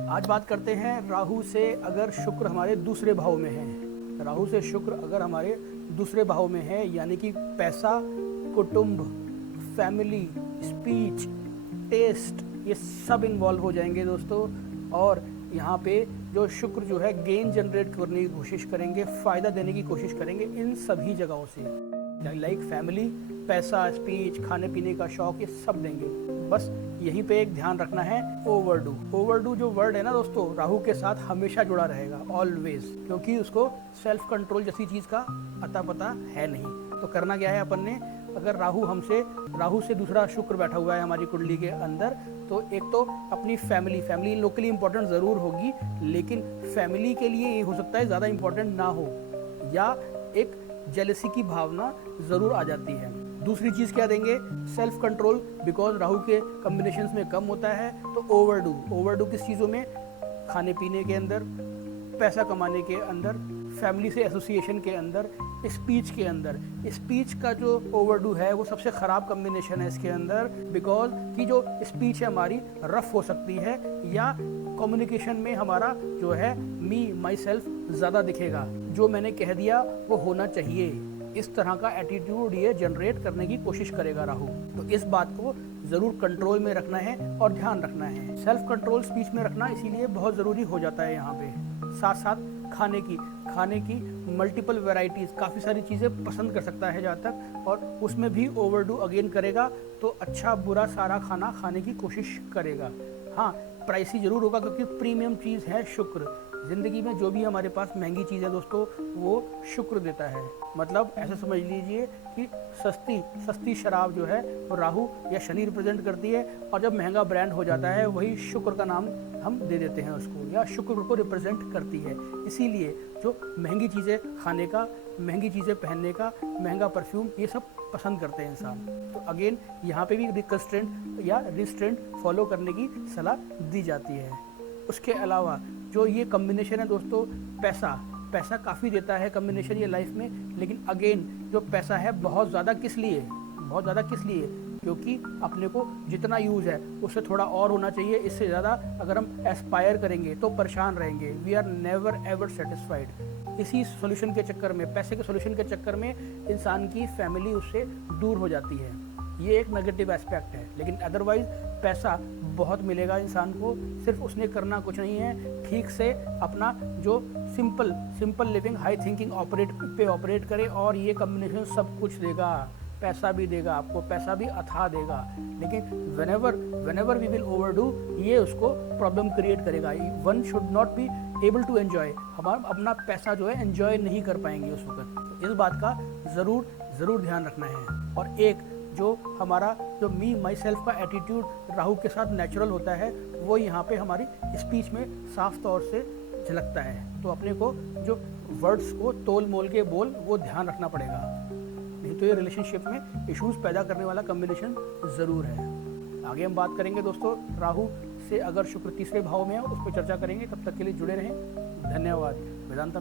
आज बात करते हैं राहु से अगर शुक्र हमारे दूसरे भाव में है। राहु से शुक्र अगर हमारे दूसरे भाव में है यानी कि पैसा, कुटुंब, फैमिली, स्पीच, टेस्ट, ये सब इन्वॉल्व हो जाएंगे दोस्तों। और यहाँ पे जो शुक्र जो है गेन जनरेट करने की कोशिश करेंगे, फ़ायदा देने की कोशिश करेंगे इन सभी जगहों से, लाइक फैमिली, पैसा, स्पीच, खाने पीने का शौक, ये सब देंगे। बस यहीं पे एक ध्यान रखना है, ओवरडू। ओवरडू जो वर्ड है ना दोस्तों, राहु के साथ हमेशा जुड़ा रहेगा, ऑलवेज, क्योंकि उसको सेल्फ कंट्रोल जैसी चीज़ का अता पता है नहीं। तो करना क्या है अपन ने, अगर राहु से दूसरा शुक्र बैठा हुआ है हमारी कुंडली के अंदर, तो एक तो अपनी फैमिली लोकली इंपॉर्टेंट ज़रूर होगी, लेकिन फैमिली के लिए ये हो सकता है ज़्यादा इंपॉर्टेंट ना हो, या एक जेलसी की भावना ज़रूर आ जाती है। दूसरी चीज़ क्या देंगे, सेल्फ कंट्रोल, बिकॉज राहु के कॉम्बिनेशंस में कम होता है। तो ओवरडू किस चीज़ों में, खाने पीने के अंदर, पैसा कमाने के अंदर, फैमिली से एसोसिएशन के अंदर, स्पीच के अंदर। स्पीच का जो ओवरडू है वो सबसे ख़राब कॉम्बिनेशन है इसके अंदर, बिकॉज की जो स्पीच है हमारी रफ हो सकती है, या कम्युनिकेशन में हमारा जो है मी माई सेल्फ ज़्यादा दिखेगा, जो मैंने कह दिया वो होना चाहिए, इस तरह का एटीट्यूड ये जनरेट करने की कोशिश करेगा राहु। तो इस बात को ज़रूर कंट्रोल में रखना है और ध्यान रखना है। सेल्फ कंट्रोल स्पीच में रखना इसीलिए बहुत ज़रूरी हो जाता है यहाँ पे। साथ साथ खाने की मल्टीपल वैरायटीज़, काफ़ी सारी चीज़ें पसंद कर सकता है जहाँ तक, और उसमें भी ओवरडू अगेन करेगा तो अच्छा बुरा सारा खाना खाने की कोशिश करेगा। हाँ, प्राइसी ज़रूर होगा क्योंकि प्रीमियम चीज़ है शुक्र। ज़िंदगी में जो भी हमारे पास महंगी चीज़ है दोस्तों, वो शुक्र देता है। मतलब ऐसे समझ लीजिए कि सस्ती शराब जो है वो राहु या शनि रिप्रेजेंट करती है, और जब महंगा ब्रांड हो जाता है वही शुक्र का नाम हम दे देते हैं उसको, या शुक्र को रिप्रेजेंट करती है। इसीलिए जो महंगी चीज़ें खाने का, महंगी चीज़ें पहनने का, महंगा परफ्यूम, ये सब पसंद करते हैं इंसान। तो अगेन यहाँ पे भी रिकस्ट्रेंट या रिस्ट्रेंट फॉलो करने की सलाह दी जाती है। उसके अलावा जो ये कम्बिनेशन है दोस्तों, पैसा काफ़ी देता है कम्बिनेशन ये लाइफ में, लेकिन अगेन जो पैसा है बहुत ज़्यादा किस लिए, क्योंकि अपने को जितना यूज़ है उससे थोड़ा और होना चाहिए। इससे ज़्यादा अगर हम एस्पायर करेंगे तो परेशान रहेंगे। We are never ever satisfied. इसी सोल्यूशन के चक्कर में, पैसे के सोल्यूशन के चक्कर में इंसान की फैमिली उससे दूर हो जाती है। ये एक नेगेटिव एस्पेक्ट है, लेकिन अदरवाइज पैसा बहुत मिलेगा इंसान को। सिर्फ उसने करना कुछ नहीं है, ठीक से अपना जो simple living, high thinking operate करे, और ये कम्बिनेशन सब कुछ देगा। पैसा भी देगा आपको, पैसा भी अथाह देगा, लेकिन whenever we will overdo, ये उसको प्रॉब्लम क्रिएट करेगा। One should not be able to enjoy. हम अपना पैसा जो है एन्जॉय नहीं कर पाएंगे उस वक्त। इस बात का ज़रूर ध्यान रखना है। और एक जो हमारा जो मी माई सेल्फ का एटीट्यूड राहु के साथ नेचुरल होता है, वो यहाँ पे हमारी स्पीच में साफ तौर से झलकता है। तो अपने को जो वर्ड्स को तोल मोल के बोल, वो ध्यान रखना पड़ेगा, नहीं तो ये रिलेशनशिप में इश्यूज पैदा करने वाला कॉम्बिनेशन ज़रूर है। आगे हम बात करेंगे दोस्तों राहु से अगर शुक्र तीसरे भाव में है, उस पर चर्चा करेंगे। तब तक के लिए जुड़े रहें। धन्यवाद। वेदांता